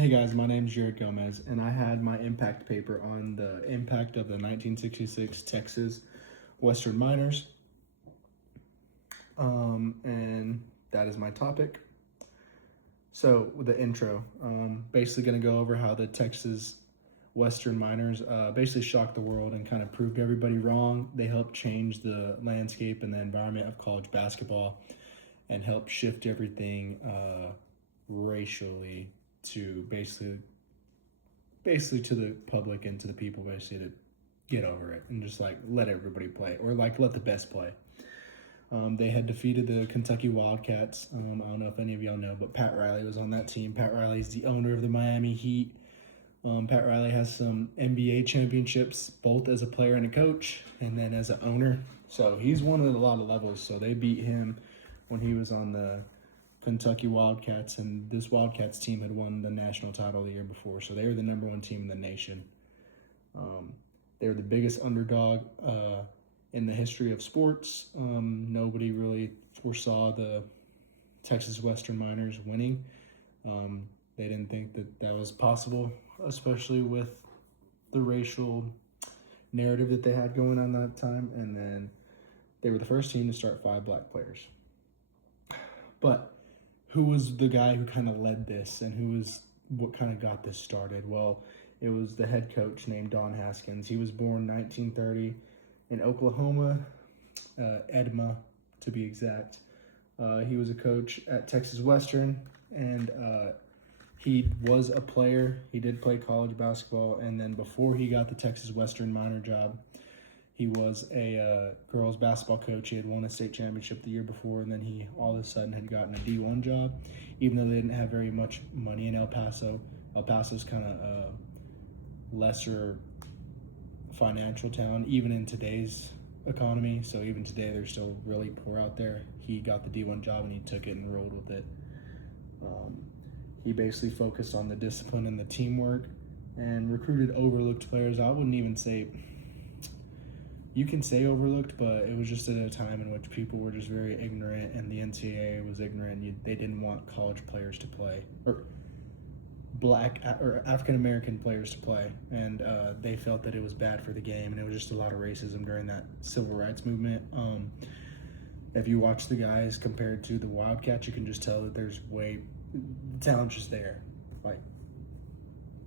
Hey guys, my name is Jared Gomez, and I had my impact paper on the impact of the 1966 Texas Western Miners, and that is my topic. So, with the intro, basically going to go over how the Texas Western Miners basically shocked the world and kind of proved everybody wrong. They helped change the landscape and the environment of college basketball and helped shift everything racially to basically to the public and to the people basically to get over it and just like let everybody play or like let the best play. They had defeated the Kentucky Wildcats. I don't know if any of y'all know, but Pat Riley was on that team. Pat Riley is the owner of the Miami Heat. Pat Riley has some NBA championships, both as a player and a coach, and then as an owner. So he's won at a lot of levels. So they beat him when he was on the Kentucky Wildcats, and this Wildcats team had won the national title the year before. So they were the number one team in the nation. They were the biggest underdog in the history of sports. Nobody really foresaw the Texas Western Miners winning. They didn't think that that was possible, especially with the racial narrative that they had going on that time. And then they were the first team to start 5 black players. But who was the guy who kind of led this and who was what kind of got this started? Well, it was the head coach named Don Haskins. He was born 1930 in Oklahoma, Edma to be exact. He was a coach at Texas Western, and he was a player. He did play college basketball, and then before he got the Texas Western minor job, he was a girls basketball coach. He had won a state championship the year before, and then he all of a sudden had gotten a D1 job, even though they didn't have very much money in El Paso. El Paso's kind of a lesser financial town, even in today's economy. So even today, they're still really poor out there. He got the D1 job, and he took it and rolled with it. He basically focused on the discipline and the teamwork and recruited overlooked players. I wouldn't even say, you can say overlooked, but it was just at a time in which people were just very ignorant, and the NCAA was ignorant. They didn't want college players to play, or black or African American players to play, and they felt that it was bad for the game, and it was just a lot of racism during that civil rights movement. If you watch the guys compared to the Wildcats, you can just tell that there's the talent's just there. Like,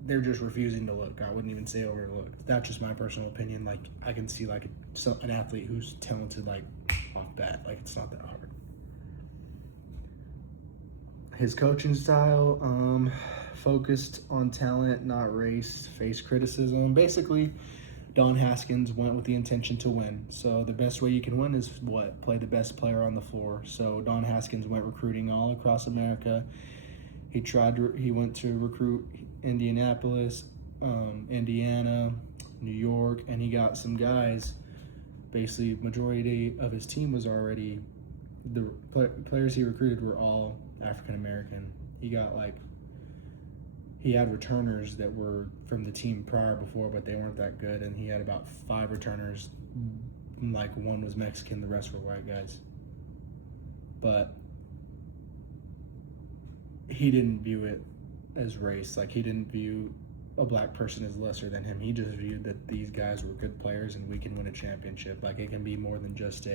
they're just refusing to look. I wouldn't even say overlooked. That's just my personal opinion. Like, I can see like an athlete who's talented like off bat. Like, it's not that hard. His coaching style focused on talent, not race, faced criticism. Basically, Don Haskins went with the intention to win. So the best way you can win is what? Play the best player on the floor. So Don Haskins went recruiting all across America. He went to recruit Indianapolis, Indiana, New York, and he got some guys. Basically, majority of his team was already, the players he recruited were all African American. He had returners that were from the team prior before, but they weren't that good, and he had about 5 returners. Like, one was Mexican, the rest were white guys. But he didn't view it as race. Like, he didn't view a black person as lesser than him. He just viewed that these guys were good players and we can win a championship. Like, it can be more than just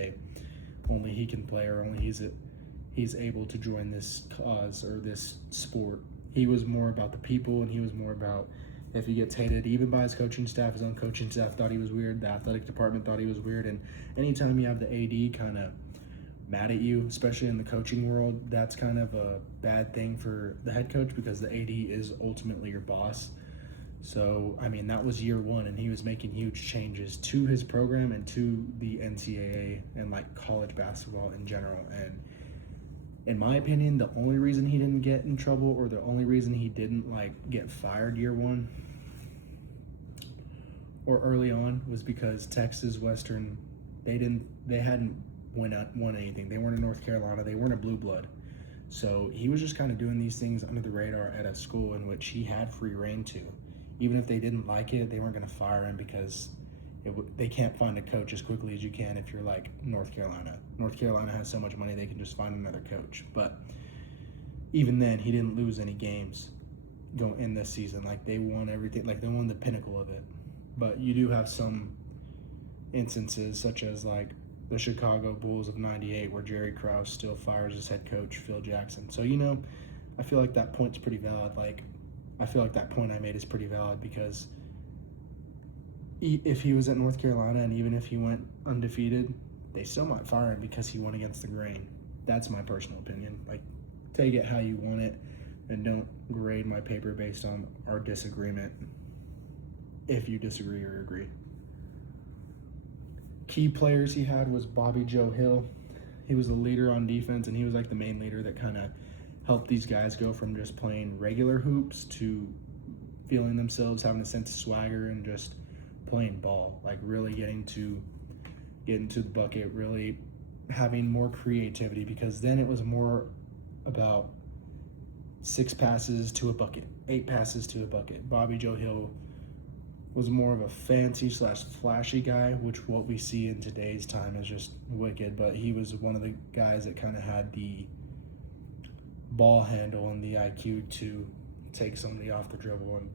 only he can play, or only he's able to join this cause or this sport. He was more about the people, and he was more about, if he gets hated even by his coaching staff, his own coaching staff thought he was weird, the athletic department thought he was weird, and anytime you have the AD kind of mad at you, especially in the coaching world, that's kind of a bad thing for the head coach, because the AD is ultimately your boss. So, I mean, that was year 1, and he was making huge changes to his program and to the NCAA and like college basketball in general. And in my opinion, the only reason he didn't get in trouble, or the only reason he didn't like get fired year 1 or early on, was because Texas Western, they hadn't won anything. They weren't in North Carolina. They weren't a blue blood. So he was just kind of doing these things under the radar at a school in which he had free reign to. Even if they didn't like it, they weren't going to fire him, because they can't find a coach as quickly as you can if you're like North Carolina. North Carolina has so much money, they can just find another coach. But even then, he didn't lose any games. go in this season. Like, they won everything. Like, they won the pinnacle of it. But you do have some instances, such as like the Chicago Bulls of '98, where Jerry Krause still fires his head coach Phil Jackson. So I feel like that point's pretty valid. Like, I feel like that point I made is pretty valid, because if he was at North Carolina and even if he went undefeated, they still might fire him because he went against the grain. That's my personal opinion. Like, take it how you want it, and don't grade my paper based on our disagreement, if you disagree or agree. Key players he had was Bobby Joe Hill. He was the leader on defense, and he was like the main leader that kind of helped these guys go from just playing regular hoops to feeling themselves, having a sense of swagger, and just playing ball, like really getting to the bucket, really having more creativity, because then it was more about 6 passes to a bucket, 8 passes to a bucket. Bobby Joe Hill was more of a fancy / flashy guy, which what we see in today's time is just wicked, but he was one of the guys that kind of had the ball handle and the IQ to take somebody off the dribble and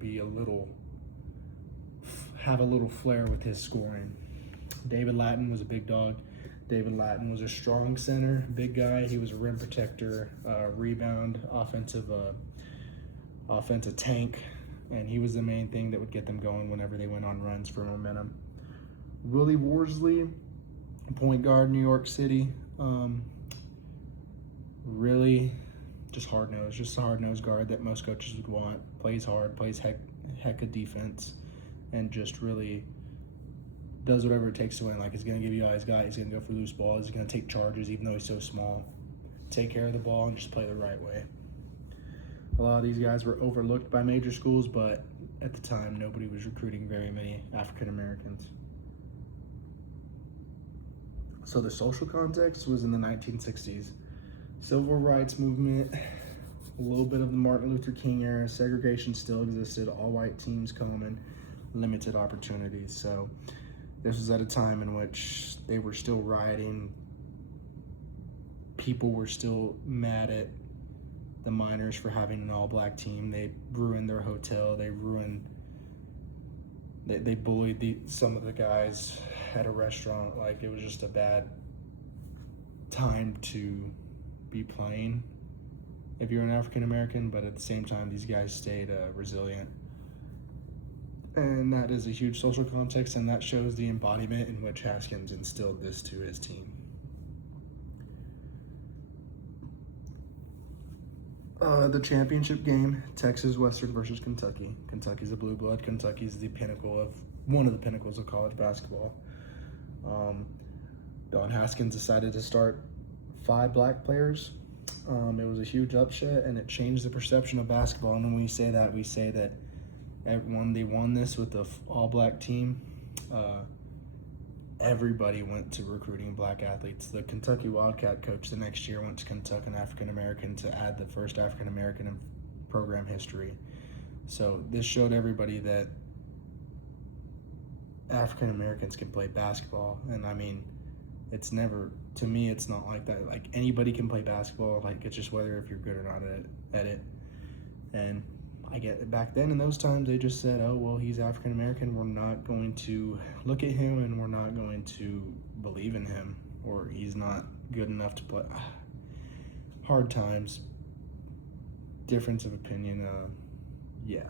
have a little flair with his scoring. David Lattin was a big dog. David Lattin was a strong center, big guy. He was a rim protector, rebound, offensive tank, and he was the main thing that would get them going whenever they went on runs for momentum. Willie Worsley, point guard, New York City. Really just hard-nosed, just a hard-nosed guard that most coaches would want. Plays hard, plays heck of defense, and just really does whatever it takes to win. Like, he's going to give you all he's got. He's going to go for loose balls. He's going to take charges even though he's so small. Take care of the ball and just play the right way. A lot of these guys were overlooked by major schools, but at the time, nobody was recruiting very many African Americans. So the social context was in the 1960s. Civil rights movement, a little bit of the Martin Luther King era. Segregation still existed. All white teams common, limited opportunities. So this was at a time in which they were still rioting. People were still mad at the Miners for having an all-black team. They ruined their hotel. They bullied some of the guys at a restaurant. Like, it was just a bad time to be playing if you're an African American, but at the same time, these guys stayed resilient. And that is a huge social context, and that shows the embodiment in which Haskins instilled this to his team. The championship game, Texas Western versus Kentucky. Kentucky's a blue blood. Kentucky's one of the pinnacles of college basketball. Don Haskins decided to start 5 black players. It was a huge upset, and it changed the perception of basketball. And when we say that they won this with the all-black team. Everybody went to recruiting black athletes. The Kentucky Wildcat coach the next year went to Kentucky African American to add the first African American in program history. So this showed everybody that African Americans can play basketball. And I mean, to me, it's not like that. Like, anybody can play basketball. Like, it's just whether if you're good or not at it. And I get it. Back then in those times, they just said, oh, well, he's African American. We're not going to look at him, and we're not going to believe in him, or he's not good enough to play. Hard times, difference of opinion. Yeah.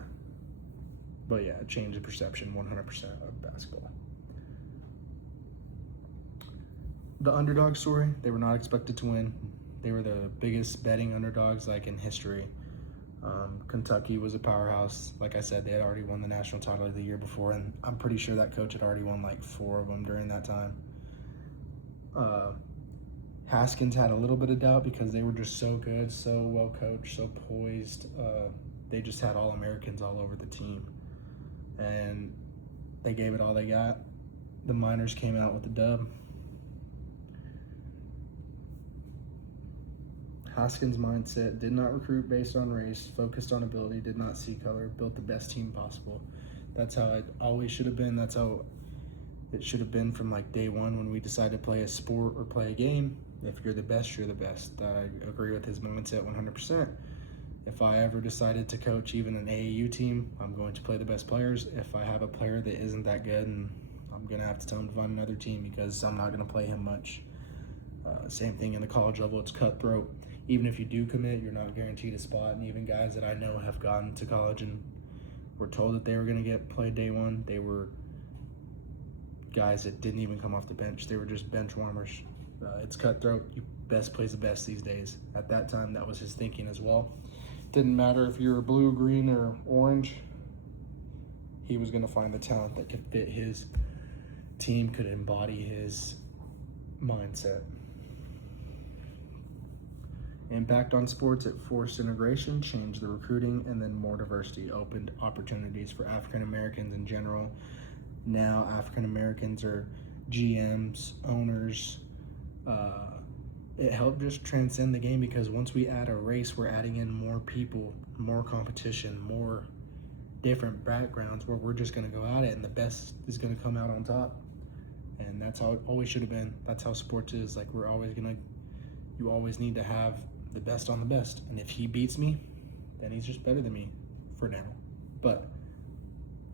But yeah, change the perception 100% of basketball. The underdog story, they were not expected to win. They were the biggest betting underdogs like in history. Kentucky was a powerhouse. Like I said, they had already won the national title the year before, and I'm pretty sure that coach had already won like 4 of them during that time. Haskins had a little bit of doubt because they were just so good, so well coached, so poised. They just had All-Americans all over the team, and they gave it all they got. The Miners came out with the dub. Haskins' mindset: did not recruit based on race, focused on ability, did not see color, built the best team possible. That's how it always should have been. That's how it should have been from like day one when we decided to play a sport or play a game. If you're the best, you're the best. I agree with his mindset 100%. If I ever decided to coach even an AAU team, I'm going to play the best players. If I have a player that isn't that good, and I'm going to have to tell him to find another team because I'm not going to play him much. Same thing in the college level, it's cutthroat. Even if you do commit, you're not guaranteed a spot. And even guys that I know have gotten to college and were told that they were going to get played day one, they were guys that didn't even come off the bench. They were just bench warmers. It's cutthroat. You best plays the best these days. At that time, that was his thinking as well. Didn't matter if you were blue, green, or orange. He was going to find the talent that could fit his team, could embody his mindset. Impact on sports, it forced integration, changed the recruiting, and then more diversity, opened opportunities for African Americans in general. Now African Americans are GMs, owners. It helped just transcend the game because once we add a race, we're adding in more people, more competition, more different backgrounds where we're just going to go at it and the best is going to come out on top. And that's how it always should have been. That's how sports is. Like, you always need to have the best on the best. And if he beats me, then he's just better than me for now. But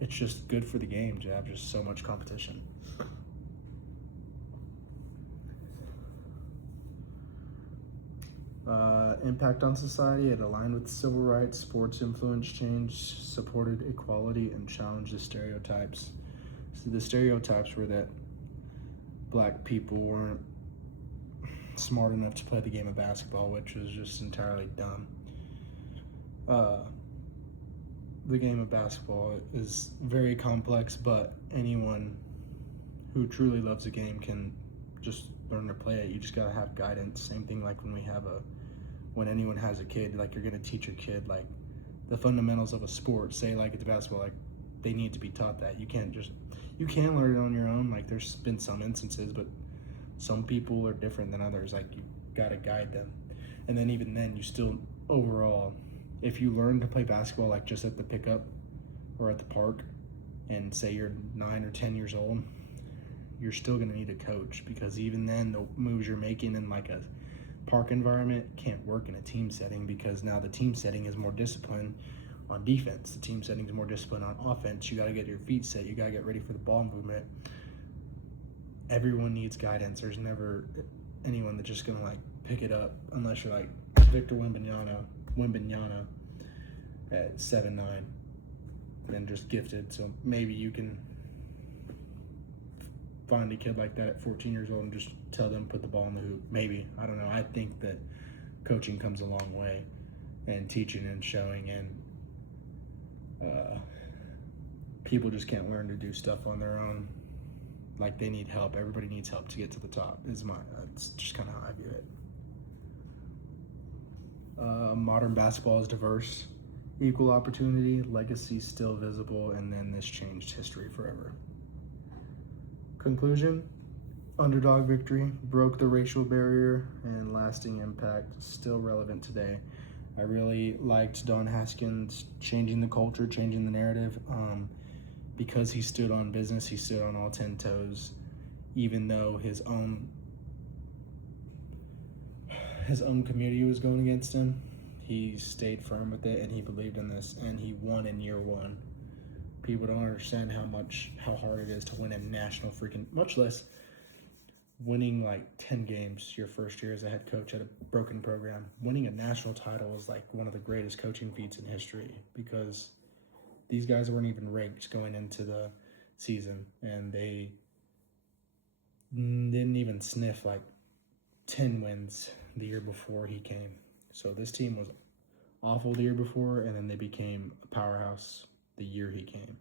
it's just good for the game to have just so much competition. Impact on society, it aligned with civil rights, sports influence change, supported equality, and challenged the stereotypes. So the stereotypes were that black people weren't smart enough to play the game of basketball, which was just entirely dumb. The game of basketball is very complex, but anyone who truly loves the game can just learn to play it. You just gotta have guidance. Same thing like when anyone has a kid, like you're gonna teach your kid like the fundamentals of a sport. Say like it's basketball, like they need to be taught that. You can learn it on your own. Like there's been some instances, but some people are different than others. Like you gotta guide them. And then even then you still overall, if you learn to play basketball like just at the pickup or at the park and say you're 9 or 10 years old, you're still gonna need a coach because even then the moves you're making in like a park environment can't work in a team setting because now the team setting is more disciplined on defense. The team setting is more disciplined on offense. You gotta get your feet set. You gotta get ready for the ball movement. Everyone needs guidance. There's never anyone that's just gonna like pick it up unless you're like Victor Wembanyama at 7'9" and just gifted. So maybe you can find a kid like that at 14 years old and just tell them put the ball in the hoop. Maybe. I don't know. I think that coaching comes a long way and teaching and showing, and people just can't learn to do stuff on their own. Like they need help. Everybody needs help to get to the top. That's just kind of how I view it. Modern basketball is diverse, equal opportunity, legacy still visible, and then this changed history forever. Conclusion, underdog victory, broke the racial barrier, and lasting impact, still relevant today. I really liked Don Haskins changing the culture, changing the narrative, because he stood on business, he stood on all 10 toes, even though his own community was going against him. He stayed firm with it and he believed in this, and he won in year one. People don't understand how hard it is to win a national much less winning like 10 games your first year as a head coach at a broken program. Winning a national title is like one of the greatest coaching feats in history because these guys weren't even ranked going into the season, and they didn't even sniff like 10 wins the year before he came. So this team was awful the year before, and then they became a powerhouse the year he came.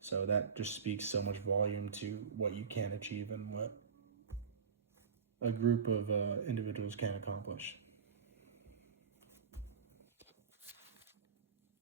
So that just speaks so much volume to what you can achieve and what a group of individuals can accomplish.